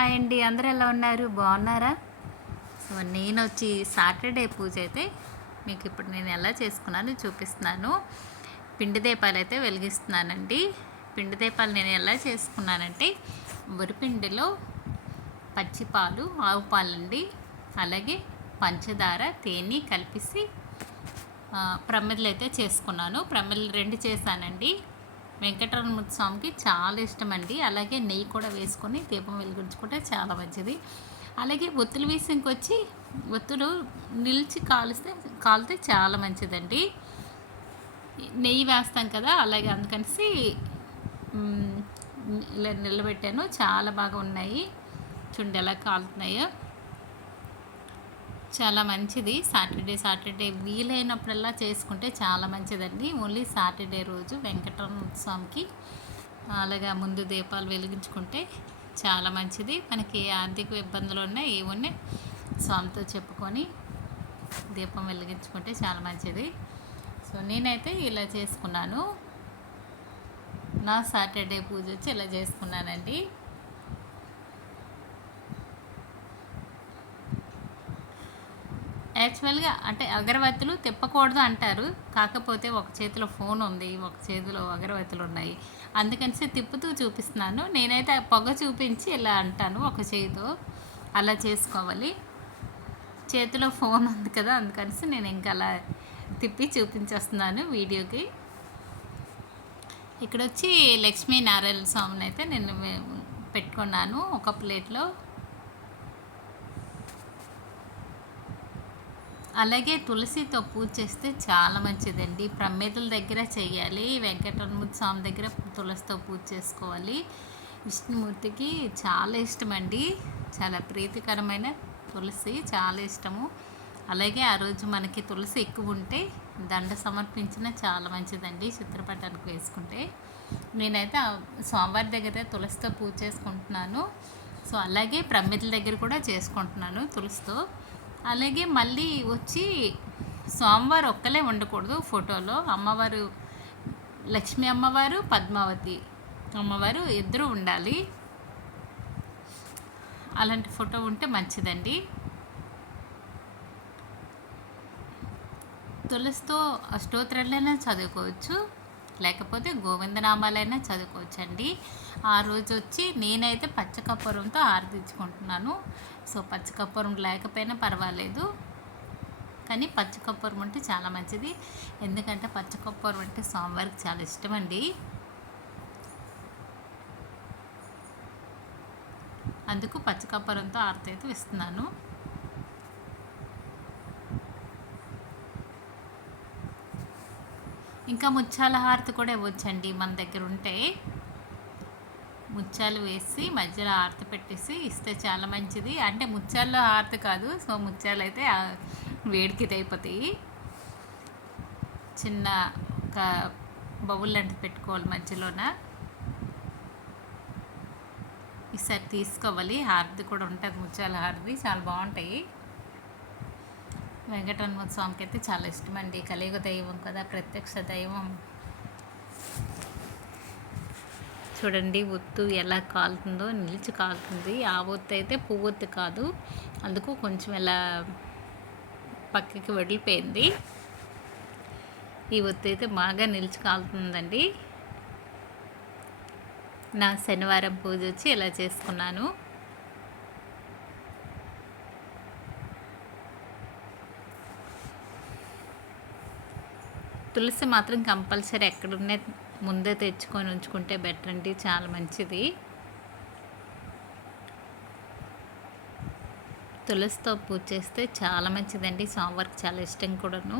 Hi అండి అందరు ఎలా ఉన్నారు? బాగున్నారా? సో నేను వచ్చి సాటర్డే పూజ అయితే మీకు ఇప్పుడు నేను ఎలా చేసుకున్నాను చూపిస్తున్నాను. పిండి దీపాలు అయితే వెలిగిస్తున్నానండి. పిండి దీపాలు నేను ఎలా చేసుకున్నానంటే వరిపిండిలో పచ్చిపాలు ఆవు పాలండి. అలాగే పంచదార తేనె కలిపిసి ఆ, ప్రమిదలు అయితే చేసుకున్నాను. ప్రమిదలు రెండు చేశానండి. వెంకటరమణ స్వామికి చాలా ఇష్టం అండి అలాగే నెయ్యి కూడా వేసుకొని దీపం వెలిగించుకుంటే చాలా మంచిది. అలాగే ఒత్తులు వేసి ఇంకొచ్చి ఒత్తులు నిలిచి కాలిస్తే కాలితే చాలా మంచిదండి. నెయ్యి వేస్తాం కదా అలాగే అందుకనేసి నిలబెట్టాను. చాలా బాగా ఉన్నాయి. చూడండి ఎలా కాలుతున్నాయో. చాలా మంచిది. సాటర్డే సాటర్డే వీలైనప్పుడల్లా చేసుకుంటే చాలా మంచిదండి. ఓన్లీ సాటర్డే రోజు వెంకటరమణ స్వామికి అలాగా ముందు దీపాలు వెలిగించుకుంటే చాలా మంచిది. మనకి ఆర్థిక ఇబ్బందులు ఉన్నాయి ఏమున్నాయి స్వామితో చెప్పుకొని దీపం వెలిగించుకుంటే చాలా మంచిది. సో నేనైతే ఇలా చేసుకున్నాను. నా సాటర్డే పూజ వచ్చి ఇలా చేసుకున్నానండి. యాక్చువల్గా అంటే అగరబత్తులు తిప్పకూడదు అంటారు. కాకపోతే ఒక చేతిలో ఫోన్ ఉంది ఒక చేతిలో అగరబత్తులు ఉన్నాయి. అందుకని తిప్పుతూ చూపిస్తున్నాను. నేనైతే ఆ పొగ చూపించి ఇలా అంటాను ఒక చేతితో. అలా చేసుకోవాలి. చేతిలో ఫోన్ ఉంది కదా అందుకని నేను ఇంకా అలా తిప్పి చూపించేస్తున్నాను వీడియోకి. ఇక్కడ వచ్చి లక్ష్మీనారాయణ స్వామిని అయితే నేను పెట్టుకున్నాను ఒక ప్లేట్లో. అలాగే తులసితో పూజ చేస్తే చాలా మంచిదండి. ప్రమేదల దగ్గర చేయాలి వెంకటరమణ స్వామి దగ్గర తులసితో పూజ చేసుకోవాలి. విష్ణుమూర్తికి చాలా ఇష్టం అండి చాలా ప్రీతికరమైన తులసి చాలా ఇష్టము. అలాగే ఆ రోజు మనకి తులసి ఎక్కువ ఉంటే దండ సమర్పించిన చాలా మంచిదండి చిత్రపటానికి వేసుకుంటే. నేనైతే స్వామివారి దగ్గర తులసితో పూజ చేసుకుంటున్నాను. సో అలాగే ప్రమిదల దగ్గర కూడా చేసుకుంటున్నాను తులసితో. అలాగే మళ్ళీ వచ్చి స్వామివారు ఒక్కలే ఉండకూడదు ఫోటోలో. అమ్మవారు లక్ష్మీ అమ్మవారు పద్మావతి అమ్మవారు ఇద్దరు ఉండాలి. అలాంటి ఫోటో ఉంటే మంచిదండి. తులసితో స్తోత్రాలైనా చదువుకోవచ్చు. లేకపోతే గోవిందనామాలైనా చదువుకోవచ్చండి. ఆ రోజు వచ్చి నేనైతే పచ్చకప్పూరంతో ఆరదించుకుంటున్నాను సో పచ్చకప్పూరం లేకపోయినా పర్వాలేదు. కానీ పచ్చకప్పూరం అంటే చాలా మంచిది. ఎందుకంటే పచ్చకప్పూరం అంటే స్వామివారికి చాలా ఇష్టం అండి. అందుకు పచ్చకప్పూరంతో ఆరతి అయితే ఇస్తున్నాను ఇంకా ముత్యాల హారతి కూడా ఇవ్వచ్చండి మన దగ్గర ఉంటే. ముత్యాలు వేసి మధ్యలో హారతి పెట్టేసి ఇస్తే చాలా మంచిది. అంటే ముత్యాల్లో హారతి కాదు సో ముత్యాలు అయితే వేడికి అయిపోతాయి చిన్న ఒక బౌల్ లాంటిది పెట్టుకోవాలి మధ్యలోన. ఈసారి తీసుకోవాలి. హారతి కూడా ఉంటుంది ముత్యాల హారతి. చాలా బాగుంటాయి. వెంకటరమణ స్వామికి అయితే చాలా ఇష్టం అండి కలియుగ దైవం కదా ప్రత్యక్ష దైవం. చూడండి ఒత్తు ఎలా కాలుతుందో నిలిచి కాలుతుంది. ఆ ఒత్తు అయితే పువ్వొత్తు కాదు. అందుకు కొంచెం ఇలా పక్కకి వదిలిపోయింది. ఈ ఒత్తు అయితే బాగా నిలిచి కాలుతుందండి. నా శనివారం పూజ వచ్చి ఇలా చేసుకున్నాను. తులసి మాత్రం కంపల్సరీ ఎక్కడున్నే ముందే తెచ్చుకొని ఉంచుకుంటే బెటర్ అండి. చాలా మంచిది. తులసితో పూజ చేస్తే చాలా మంచిదండి. సోమవారికి చాలా ఇష్టం కూడాను.